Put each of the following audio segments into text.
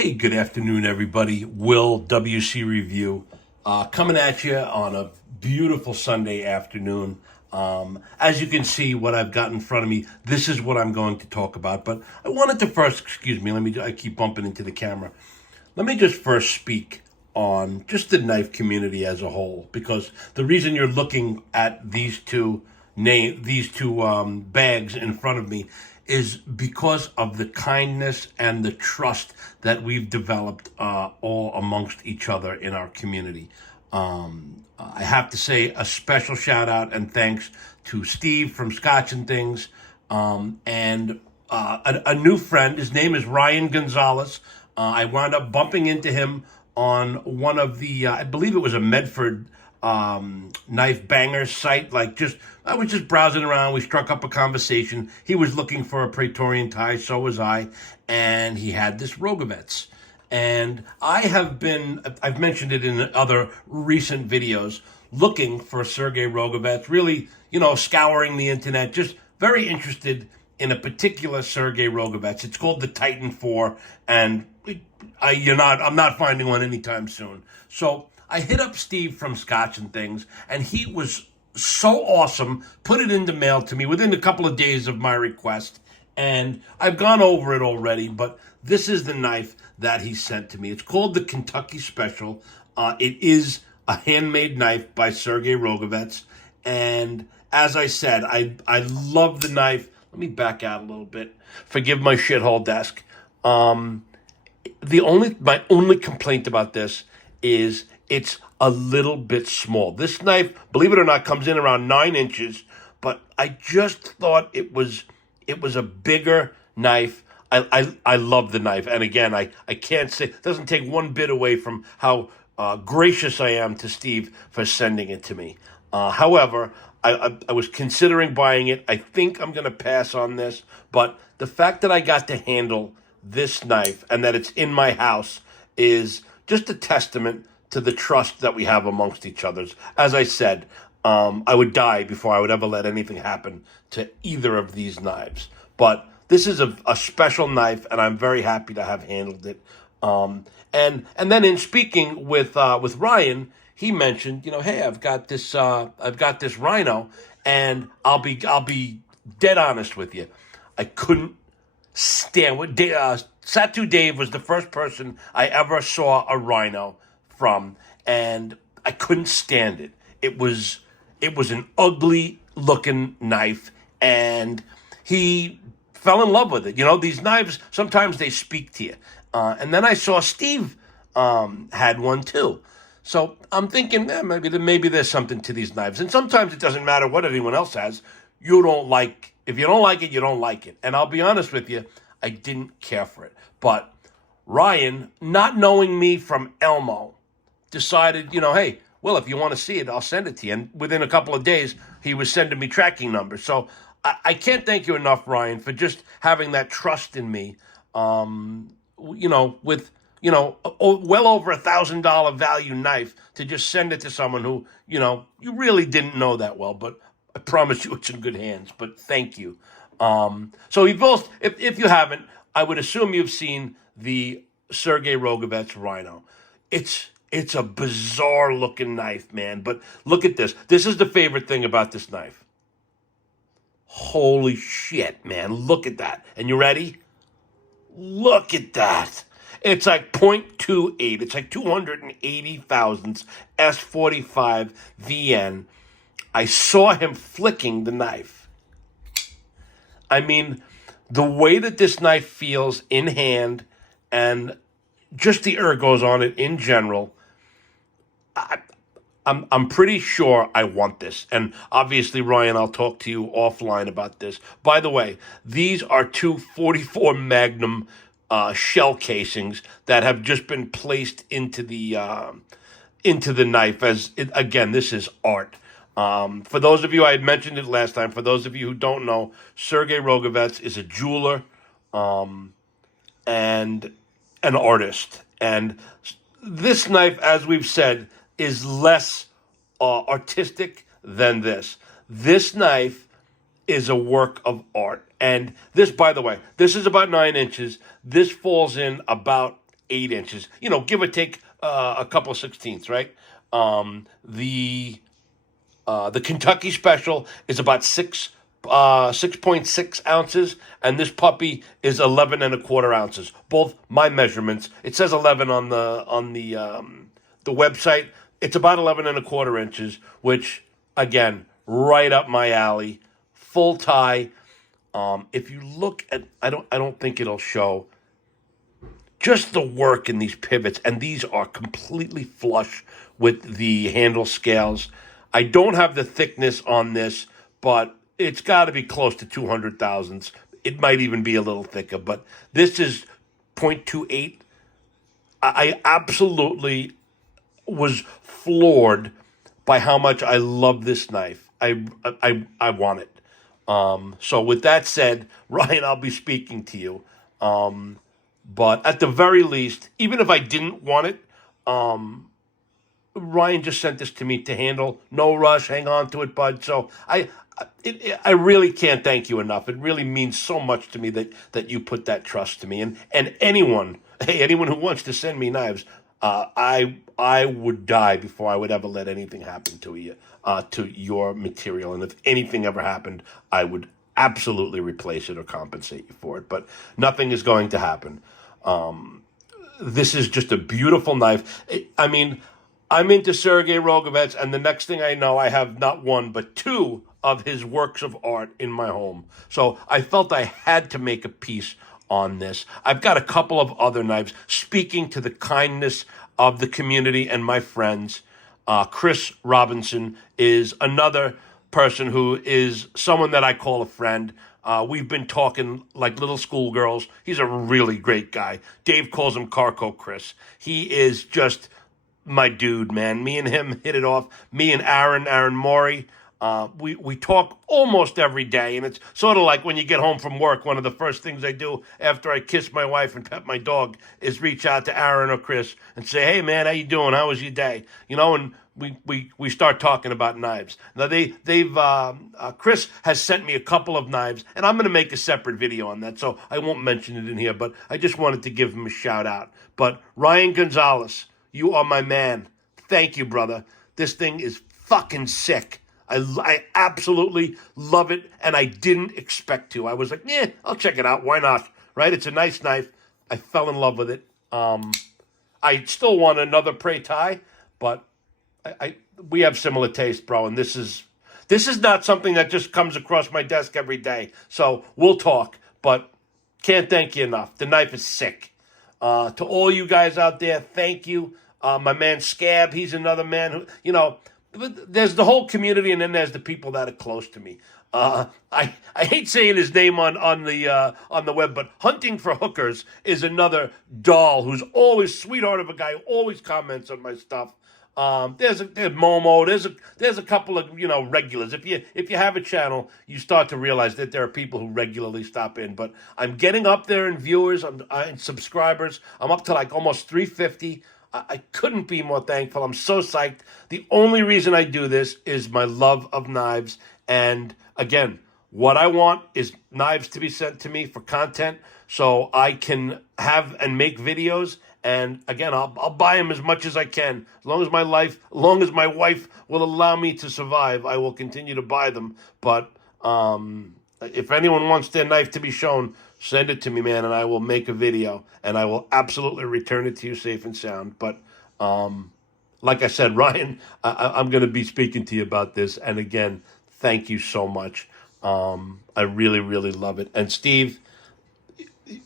Hey, good afternoon, everybody. Will WC Review coming at you on a beautiful Sunday afternoon. As you can see, what I've got in front of me, this is what I'm going to talk about. But I wanted to first, excuse me, I keep bumping into the camera. Let me just first speak on just the knife community as a whole, because the reason you're looking at these two bags in front of me is because of the kindness and the trust that we've developed all amongst each other in our community. I have to say a special shout out and thanks to Steve from Scotch and Things, and a new friend. His name is Ryan Gonzalez. I wound up bumping into him on one of the, I believe it was a Medford knife banger site. I was just browsing around. We struck up a conversation. He was looking for a Praetorian tie, so was I, and he had this Rogovets. And I've mentioned it in other recent videos, looking for Sergey Rogovets, really, scouring the internet, just very interested in a particular Sergey Rogovets. It's called the Titan 4, and I'm not finding one anytime soon. So I hit up Steve from Scotch and Things, and he was so awesome, put it in the mail to me within a couple of days of my request. And I've gone over it already, but this is the knife that he sent to me. It's called the Kentucky Special. It is a handmade knife by Sergey Rogovets. And as I said, I love the knife. Let me back out a little bit. Forgive my shithole desk. My only complaint about this is it's a little bit small. This knife, believe it or not, comes in around 9 inches, but I just thought it was a bigger knife. I love the knife, and again, I can't say, it doesn't take one bit away from how gracious I am to Steve for sending it to me. However, I was considering buying it. I think I'm going to pass on this, but the fact that I got to handle this knife and that it's in my house is just a testament to the trust that we have amongst each other. As I said, I would die before I would ever let anything happen to either of these knives. But this is a special knife, and I'm very happy to have handled it. And then in speaking with Ryan, he mentioned, hey, I've got this Rhino, and I'll be dead honest with you, I couldn't stand what Satu Dave was the first person I ever saw a Rhino from, and I couldn't stand it. It was an ugly looking knife, and he fell in love with it. These knives, sometimes they speak to you. And then I saw Steve had one too. So I'm thinking, maybe there's something to these knives. And sometimes it doesn't matter what anyone else has. If you don't like it, you don't like it. And I'll be honest with you, I didn't care for it. But Ryan, not knowing me from Elmo, decided, hey, well, if you want to see it, I'll send it to you. And within a couple of days, he was sending me tracking numbers. So I can't thank you enough, Ryan, for just having that trust in me, with, well over $1,000 value knife, to just send it to someone who, you really didn't know that well. But I promise you it's in good hands. But thank you. So if you haven't, I would assume you've seen the Sergey Rogovets Rhino. It's a bizarre looking knife, man. But look at this. This is the favorite thing about this knife. Holy shit, man. Look at that. And you ready? Look at that. It's like .28. It's like 280 thousandths S45 VN. I saw him flicking the knife. I mean, the way that this knife feels in hand and just the ergos on it in general, I'm pretty sure I want this. And obviously, Ryan, I'll talk to you offline about this. By the way, these are two 44 Magnum shell casings that have just been placed into the knife. Again, this is art. For those of you, I had mentioned it last time, for those of you who don't know, Sergey Rogovets is a jeweler and an artist. And this knife, as we've said, is less artistic than this. This knife is a work of art. And this, by the way, this is about 9 inches. This falls in about 8 inches, give or take a couple of sixteenths, right? The Kentucky Special is about 6.6 ounces, and this puppy is 11 and a quarter ounces. Both my measurements. It says 11 on the website. It's about 11 and a quarter inches, which again, right up my alley. Full tie. If you look at, I don't think it'll show. Just the work in these pivots, and these are completely flush with the handle scales. I don't have the thickness on this, but it's got to be close to 200 thousandths. It might even be a little thicker, but this is 0.28. I absolutely was floored by how much I love this knife. I want it. So with that said, Ryan, I'll be speaking to you. But at the very least, even if I didn't want it, Ryan just sent this to me to handle. No rush, hang on to it, bud. So I really can't thank you enough. It really means so much to me that you put that trust to me. And anyone who wants to send me knives, I would die before I would ever let anything happen to you, to your material. And if anything ever happened, I would absolutely replace it or compensate you for it. But nothing is going to happen. This is just a beautiful knife. I'm into Sergey Rogovets, and the next thing I know, I have not one, but 2 of his works of art in my home. So I felt I had to make a piece on this. I've got a couple of other knives. Speaking to the kindness of the community and my friends, Chris Robinson is another person who is someone that I call a friend. We've been talking like little schoolgirls. He's a really great guy. Dave calls him Carco Chris. He is just my dude, man. Me and him hit it off. Me and Aaron Maury, we talk almost every day, and it's sort of like when you get home from work, one of the first things I do after I kiss my wife and pet my dog is reach out to Aaron or Chris and say, hey, man, how you doing? How was your day? And we start talking about knives. Now Chris has sent me a couple of knives, and I'm going to make a separate video on that, so I won't mention it in here, but I just wanted to give him a shout out. But Ryan Gonzalez, you are my man. Thank you, brother. This thing is fucking sick. I absolutely love it, and I didn't expect to. I was like, I'll check it out. Why not? Right? It's a nice knife. I fell in love with it. I still want another Prey tie, but we have similar taste, bro, and this is not something that just comes across my desk every day. So we'll talk, but can't thank you enough. The knife is sick. To all you guys out there, thank you. My man Scab, he's another man who, there's the whole community, and then there's the people that are close to me. I hate saying his name on the web, but Hunting for Hookers is another doll who's always sweetheart of a guy who always comments on my stuff. There's Momo. There's a couple of regulars. If you have a channel, you start to realize that there are people who regularly stop in. But I'm getting up there in viewers and subscribers. I'm up to like almost 350. I couldn't be more thankful. I'm so psyched. The only reason I do this is my love of knives. And again, what I want is knives to be sent to me for content so I can have and make videos. And again, I'll buy them as much as I can. As long as my wife will allow me to survive, I will continue to buy them. But if anyone wants their knife to be shown, send it to me, man, and I will make a video. And I will absolutely return it to you safe and sound. But like I said, Ryan, I'm going to be speaking to you about this. And again, thank you so much. I really, really love it. And Steve,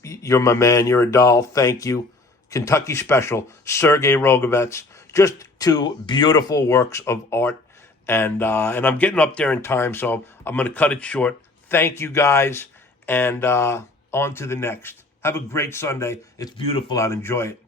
you're my man. You're a doll. Thank you. Kentucky Special, Sergey Rogovets, just 2 beautiful works of art. And I'm getting up there in time, so I'm going to cut it short. Thank you, guys, and on to the next. Have a great Sunday. It's beautiful out. Enjoy it.